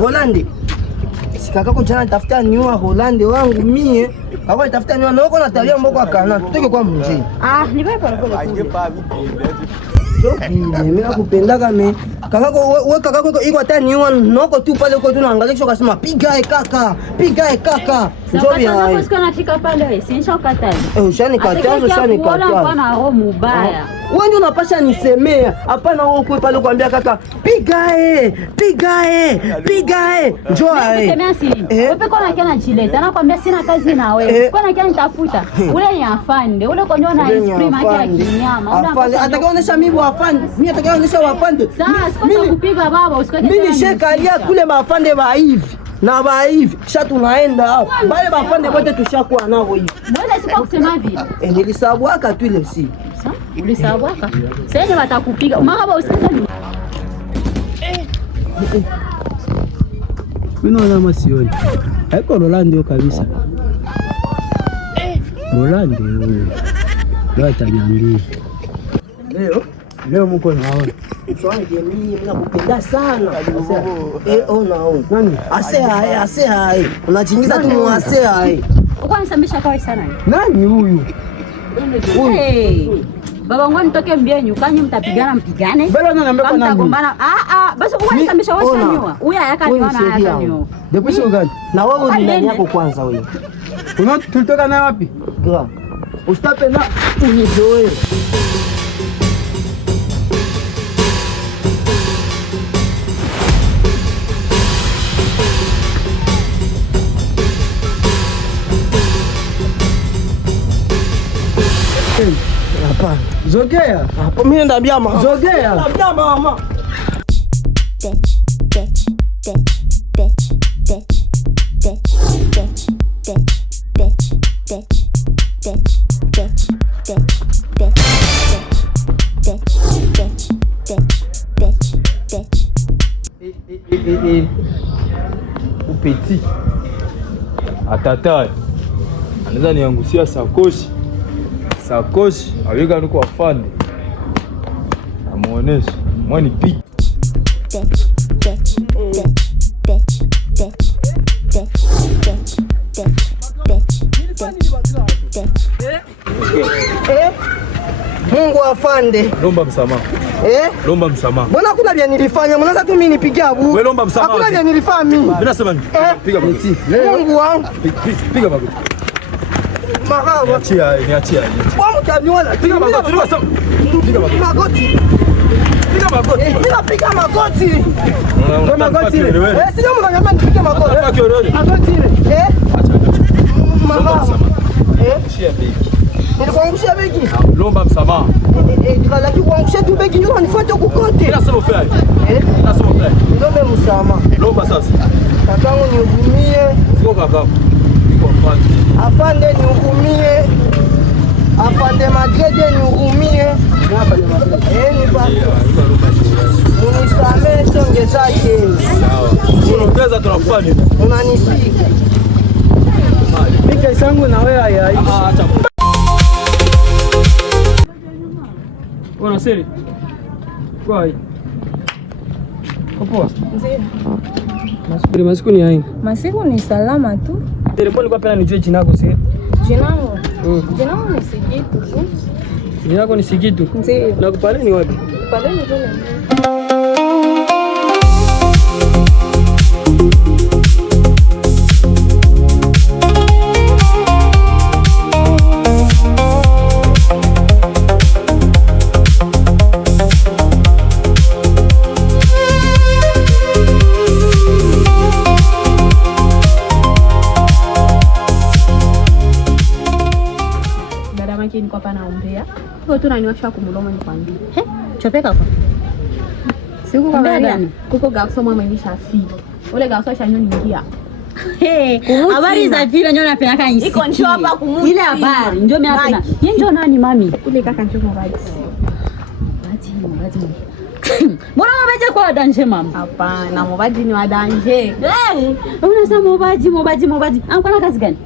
Holandi. Sikakako jana tafuta niwa Holandi wangu mie. Kako tafuta niwa na uko na tabia mboko akana. Tutoke kwa mjini. Ni wewe pale kule. Mimi nakupendaka me. Kakako wewe kakako iko hata niwa noko tu pale uko tu naangalia kisha ukasema piga kaka. Njoo ya. Sasa usiku nafika pale wewe, si nishaukataza. Ushanikataza. Hapana roho mbaya. Wewe ndio unapasha nisemea. Hapana wewe uko pale kuambia kaka piga. Njoo Nisemea siri. Wewe peko na kiana chileta nakwambia sina kazi na wewe. Kwa na kiana nitafuta. Ule ni afande. Ule kwa ndio na exprime yake ya kinyama. Afande atakaonesha mimi afande. Mimi atakaonesha afande. Sasa sikuta kupiga baba usikate. Mimi shekalia kule mafande ba hivi. Na ba hivi kisha tunaenda hapo. Bale bafande wote tushakuwa nao hivi. Mbona siku kusema vile? Nilisabwaka tu ile si. Sasa ulisabwaka. Sasa watakupiga. Mahaba usikate. Mimi naona masioni. Haiko Rolando kabisa. Rolando ndio ataniambia. Leo mko naona. Swali mimi nakupenda sana. Ona. Nani? Asea. Unachingiza tu muasea. Uko nisambisha kwa sana. Nani huyu? Baba wangu nitoke mbienyu kanyi mtapigana mpigane. Bado ananiambia kwa nani? Mtagombana. Basi uko nisambisha washanyua. Huyu hayakaniona hayakaniona. Depuis sio gani? Na wewe ni nani yako kwanza wewe? Tulitoka naye wapi? Gra. Usitape na unizoe. Hapana. Zogea. Hapo mimi ndaambia mama. Zogea. Ndaambia mama. Upeti. Atatai. Anaweza niangusia sakoshi aweka nuko afande amuonesha mwani piki Mungu afande. Lomba msamaha. Lomba msamaha. Mbona kuna vya nilifanya? Mnaanza tu mimi nipigia abu. Wewe lomba msamaha. Hakuna vya nilifanya mimi. Mimi nasema nini? Piga magoti. Mungu wangu. Piga magoti. Mahaba. Niachia. Kwa mtaniona. Piga magoti. Piga magoti. Magoti. Piga magoti. Piga magoti. Kwa magoti. Sio mnaniambia nipige magoti. Magoti. Acha. Mahaba. Shia begi. Nilikuangusha begi. Lomba msamaha. Lakini kuangusha tu begi ndio nifuate kukote. Nasema ufai. Nasema ufai. Ndio msamaha. Lomba sasa. Kakangu nihurumie. Sio kakangu. Niko afande. Afande nihurumie. Afande Magede nihurumie. Unisamee songe zake. Sawa. Unaongeza tunakufanya. Unanipiga. Pika sangu na wewe hayaishi. Acha. Bwana siri. Kwa hiyo. Poa. Mzee. Masiku ni aina. Masiku ni salama tu. Telefoni kwa pena nijue jina lako siri. Jina langu. Jina langu ni Sigitu. Jina lako ni Sigitu. Ndio. Na kupale ni wapi? Pale ni kule. Tu naniwasha kumuloma nikwambie. Chopeka kwa. Siku kwa gani? Kuko garso mama ilisha fi. Ule garso shanyo ningia. Habari za vile ndio napenda nisikie. Iko njoo hapa kumuti. Ile habari ndio mimi napenda. Yeye ndio nani mami? Ule kaka njoo mwaji. Mwaji. Mbona mwaje kwa danje mama? Hapana, mwaji ni wa danje. Unasema mwaji. Amkana kazi gani?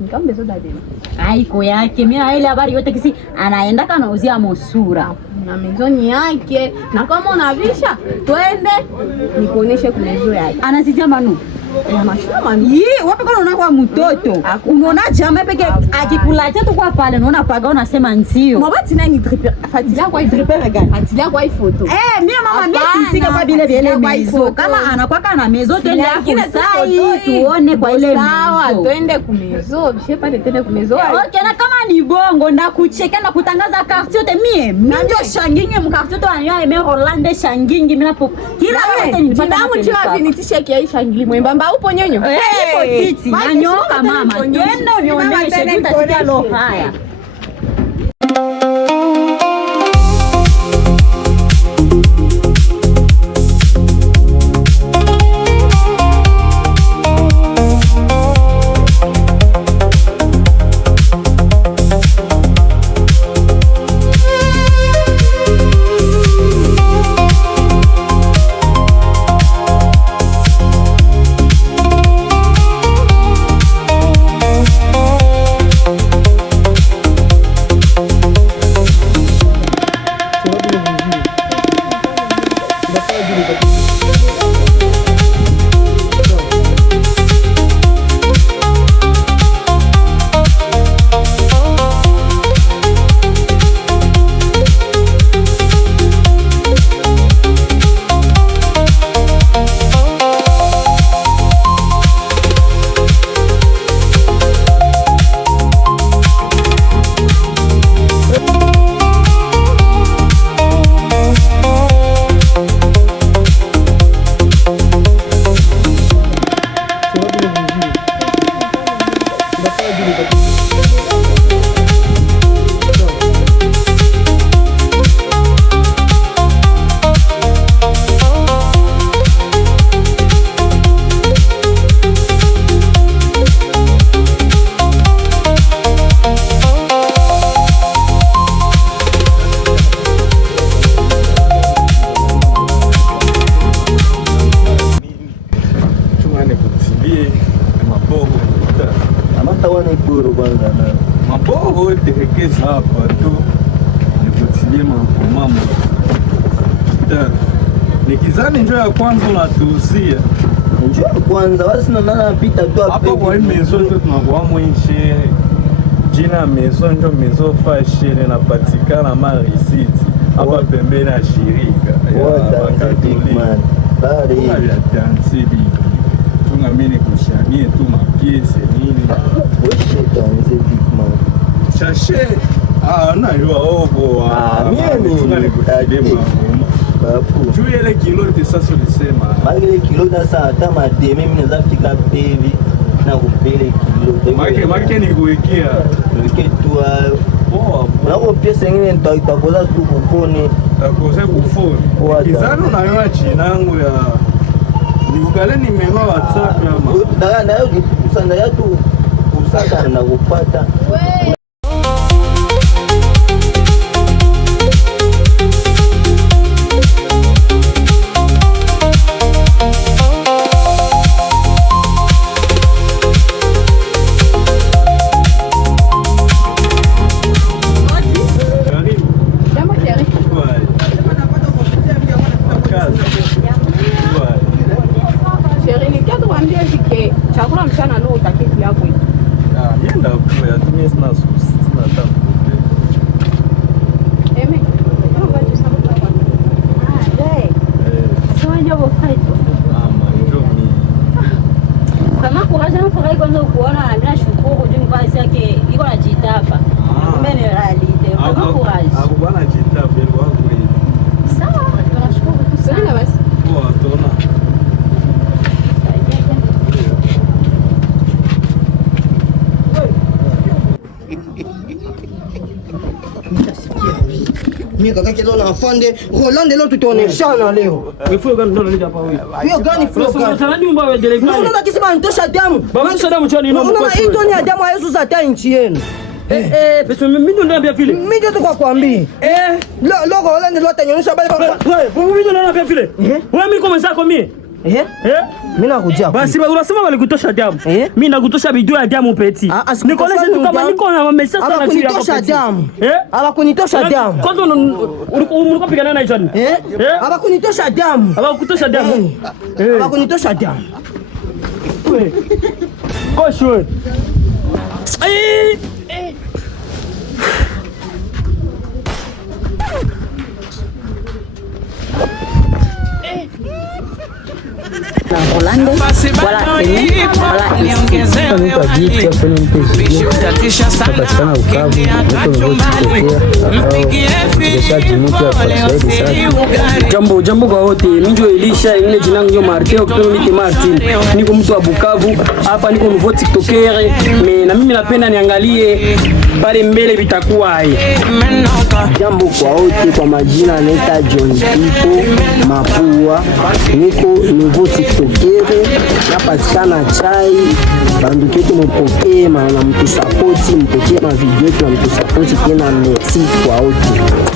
Nikambe soda deni. Haiko yake. Mimi na ile habari yote kisi anaenda kanauzia Mosura. Na mezoni yake. Na kama unavisha, twende nikuoneshe kumezo yake. Anazijia Manu. Ya mashamba ni. Yii, wapi kwa unaona kwa mtoto? Unaona chama peke akikulatia tu kwa pale unaona paga unasema ndio. Mwabati nani dripper? Fatilia kwa dripper gani? Fatilia kwa photo. Mimi mama mimi sisike kwa vile vile mezo. Kama anakuwa kana mezo twende sai tuone kwa ile mezo. Sawa, twende kumezo. Bishe pale twende kumezo. Okay, na kama ni bongo ndakucheka na kutangaza quartier yote mie. Mimi ndio shangingi mkartier yote wanyo eme Rolande shangingi mimi napo. Kila wote ni ndamu chwa vinitishe kia shangili mwembamba upo nyonyo. Ipo titi, nanyoka mama. Twende unionyeshe tutasikia lo haya. Maboho tekeza hapa tu nikutilie mambo. Nikizani njoo ya kwanza unatuuzia. Njoo ya kwanza wasi na nana pita tu hapa kwa hii mezo tu tunakuwa mwenye jina mezo ndio mezo fashion inapatikana Marisiti hapa pembeni ya shirika ya Big Man. Bari ya Tanzania. Tungamini kushanie tu mapiese nini. Wewe tanze Big Man. Shashe na yua obo mimi tunganikutile babu. Juu ile kilo de sasa ulisema. Magile kilo da saa kama demi mimi naweza fika pevi na kupele kilo. Make ni kuwekea. Tuweke tu poa. Unako pesa nyingine nitakoza tu kufoni. Takoze kufoni. Kizano na yua chinangu ya nikukale nimewa WhatsApp ama. Daga nayo kusanda yatu kusaka na kupata. Chakula mchana leo utakipi hapo hivi. Yenda kwa tumie sina tabu. Eme. Kama kuhaja na furahi kwanza kuona na mimi nashukuru juu kazi yake iko na jitapa. Kumbe ni realite. Kama kuhaja. Hapo bana jitapa ile wako hivi. Sawa, tunashukuru sana basi. Poa tona. Mimi kakake leo na afande Rolande leo tutaoneshana leo. Wewe gani ndo nalija hapa wewe? Hiyo gani flow gani? Unataka nyumba wewe direct. Unaona kisema nitosha damu. Baba tosha damu chani ino mkosi. Unaona hizo ni damu ya Yesu za nchi yenu. Pesa mimi ndo niambia vile. Mimi ndio tukwambia. Logo Rolande leo atanyonyesha bali. Wewe mimi ndo niambia vile. Wewe mimi kwa mwenzako mimi. Mimi nakuja. Basi unasema walikutosha damu. Mimi nakutosha biduu ya damu peti. Nikoleze tu kama niko na message sana juu ya kunitosha damu. Abakunitosha damu. Kwanza ulikuwa pigana na John. Abakunitosha damu. Abakutosha damu. Abakunitosha damu. Koshwe. Rolande wala Jambo kwa wote, mimi Elisha, ile jina langu Martin, ukipenda Martin. Niko mtu wa Bukavu, hapa niko nouveau TikToker, na mimi napenda niangalie pale mbele vitakuwa hai. Jambo kwa wote, kwa majina anaita John Pipo Mapua. Niko nouveau TikToker, napatikana chai. Bandu ketu mpokee, na mtusapoti, mpokee ma video yetu na mtusapoti tena, merci kwa wote.